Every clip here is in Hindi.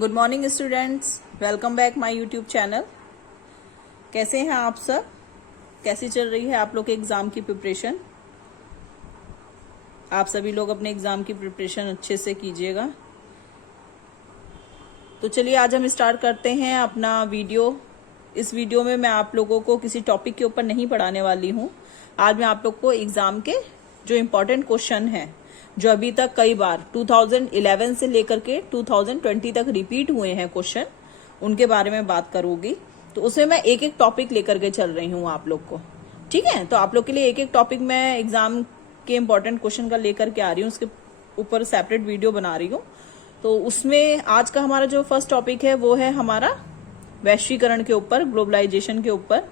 Good morning students, welcome back my YouTube channel. कैसे हैं आप सब? कैसी चल रही है आप लोग के एग्जाम की प्रिपरेशन? आप सभी लोग अपने एग्जाम की प्रिपरेशन अच्छे से कीजिएगा। तो चलिए आज हम स्टार्ट करते हैं अपना वीडियो। इस वीडियो में मैं आप लोगों को किसी टॉपिक के ऊपर नहीं पढ़ाने वाली हूँ। आज मैं आप लोग को एग्जाम के जो इम्पोर्टेंट क्वेश्चन हैं, जो अभी तक कई बार 2011 से लेकर के 2020 तक रिपीट हुए हैं क्वेश्चन, उनके बारे में बात करूंगी। तो उसमें मैं एक एक टॉपिक लेकर के चल रही हूँ आप लोग को, ठीक है। तो आप लोग के लिए एक एक टॉपिक मैं एग्जाम के इम्पोर्टेंट क्वेश्चन का लेकर के आ रही हूँ, उसके ऊपर सेपरेट वीडियो बना रही हूँ। तो उसमें आज का हमारा जो फर्स्ट टॉपिक है वो है हमारा वैश्वीकरण के ऊपर, ग्लोबलाइजेशन के ऊपर।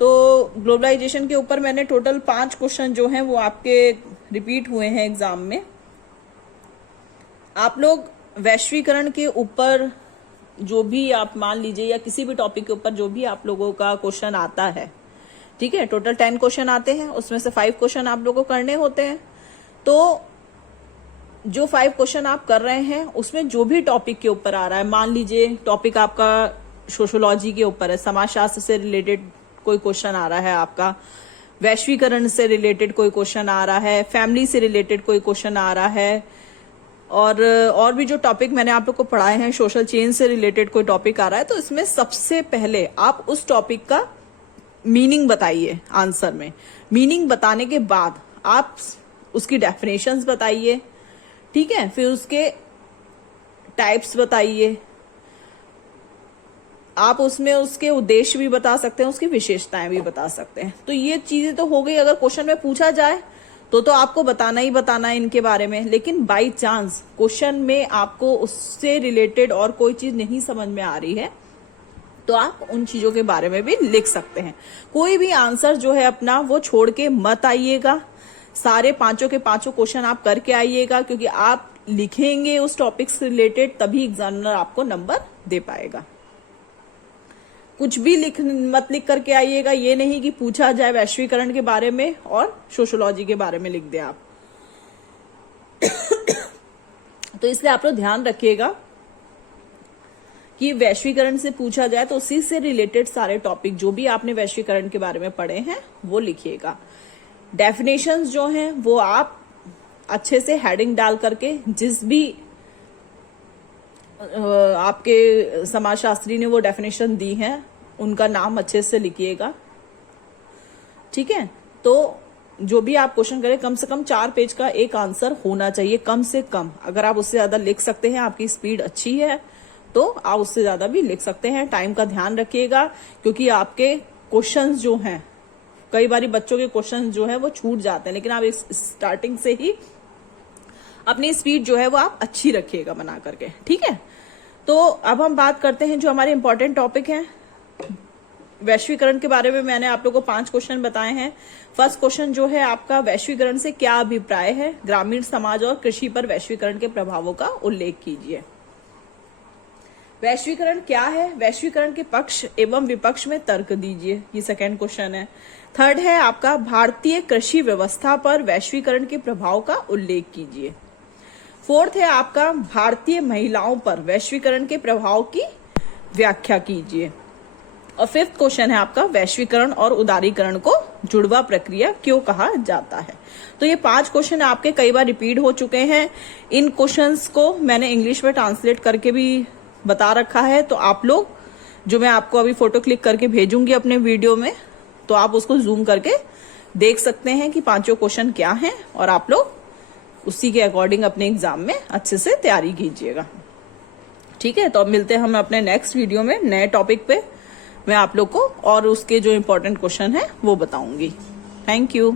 तो ग्लोबलाइजेशन के ऊपर मैंने टोटल 5 क्वेश्चन जो हैं वो आपके रिपीट हुए हैं एग्जाम में। आप लोग वैश्वीकरण के ऊपर जो भी आप मान लीजिए, या किसी भी टॉपिक के ऊपर जो भी आप लोगों का क्वेश्चन आता है, ठीक है, टोटल 10 क्वेश्चन आते हैं, उसमें से 5 क्वेश्चन आप लोगों को करने होते हैं। तो जो 5 क्वेश्चन आप कर रहे हैं उसमें जो भी टॉपिक के ऊपर आ रहा है, मान लीजिए टॉपिक आपका सोशोलॉजी के ऊपर है, समाजशास्त्र से रिलेटेड कोई क्वेश्चन आ रहा है आपका, वैश्वीकरण से रिलेटेड कोई क्वेश्चन आ रहा है, फैमिली से रिलेटेड कोई क्वेश्चन आ रहा है, और भी जो टॉपिक मैंने आप लोग को पढ़ाए हैं, सोशल चेंज से रिलेटेड कोई टॉपिक आ रहा है, तो इसमें सबसे पहले आप उस टॉपिक का मीनिंग बताइए। आंसर में मीनिंग बताने के बाद आप उसकी डेफिनेशंस बताइए, ठीक है, फिर उसके टाइप्स बताइए। आप उसमें उसके उद्देश्य भी बता सकते हैं, उसकी विशेषताएं भी बता सकते हैं। तो ये चीजें तो हो गई। अगर क्वेश्चन में पूछा जाए तो आपको बताना ही बताना है इनके बारे में। लेकिन बाई चांस क्वेश्चन में आपको उससे रिलेटेड और कोई चीज नहीं समझ में आ रही है, तो आप उन चीजों के बारे में भी लिख सकते हैं। कोई भी आंसर जो है अपना वो छोड़ के मत आइएगा। सारे पांचों के पांचों क्वेश्चन आप करके आइएगा, क्योंकि आप लिखेंगे उस टॉपिक से रिलेटेड, तभी एग्जामिनर आपको नंबर दे पाएगा। कुछ भी मत लिख करके आइएगा। ये नहीं कि पूछा जाए वैश्वीकरण के बारे में और सोशोलॉजी के बारे में लिख दें आप। तो इसलिए आप लोग ध्यान रखिएगा कि वैश्वीकरण से पूछा जाए तो उसी से रिलेटेड सारे टॉपिक जो भी आपने वैश्वीकरण के बारे में पढ़े हैं वो लिखिएगा। डेफिनेशंस जो हैं वो आप अच्छे से हेडिंग डाल करके, जिस भी आपके समाजशास्त्री ने वो डेफिनेशन दी है उनका नाम अच्छे से लिखिएगा, ठीक है। तो जो भी आप क्वेश्चन करें, कम से कम 4 पेज का एक आंसर होना चाहिए, कम से कम। अगर आप उससे ज्यादा लिख सकते हैं, आपकी स्पीड अच्छी है, तो आप उससे ज्यादा भी लिख सकते हैं। टाइम का ध्यान रखिएगा, क्योंकि आपके क्वेश्चंस जो हैं, कई बार बच्चों के क्वेश्चंस जो है वो छूट जाते हैं। लेकिन आप स्टार्टिंग से ही अपनी स्पीड जो है वो आप अच्छी रखिएगा बना करके, ठीक है। तो अब हम बात करते हैं जो हमारे इंपॉर्टेंट टॉपिक हैं। वैश्वीकरण के बारे में मैंने आप लोगों को 5 क्वेश्चन बताए हैं। फर्स्ट क्वेश्चन जो है आपका, वैश्वीकरण से क्या अभिप्राय है? ग्रामीण समाज और कृषि पर वैश्वीकरण के प्रभावों का उल्लेख कीजिए। वैश्वीकरण क्या है? वैश्वीकरण के पक्ष एवं विपक्ष में तर्क दीजिए। ये सेकंड क्वेश्चन है। थर्ड है आपका, भारतीय कृषि व्यवस्था पर वैश्वीकरण के प्रभाव का उल्लेख कीजिए। फोर्थ है आपका, भारतीय महिलाओं पर वैश्वीकरण के प्रभाव की व्याख्या कीजिए। और फिफ्थ क्वेश्चन है आपका, वैश्वीकरण और उदारीकरण को जुड़वा प्रक्रिया क्यों कहा जाता है। तो ये 5 क्वेश्चन आपके कई बार रिपीट हो चुके हैं। इन क्वेश्चंस को मैंने इंग्लिश में ट्रांसलेट करके भी बता रखा है। तो आप लोग, जो मैं आपको अभी फोटो क्लिक करके भेजूंगी अपने वीडियो में, तो आप उसको जूम करके देख सकते हैं कि 5 क्वेश्चन क्या हैं, और आप लोग उसी के अकॉर्डिंग अपने एग्जाम में अच्छे से तैयारी कीजिएगा, ठीक है। तो अब मिलते हैं हम अपने नेक्स्ट वीडियो में नए टॉपिक पे। मैं आप लोग को और उसके जो इम्पोर्टेंट क्वेश्चन है वो बताऊंगी। Thank you.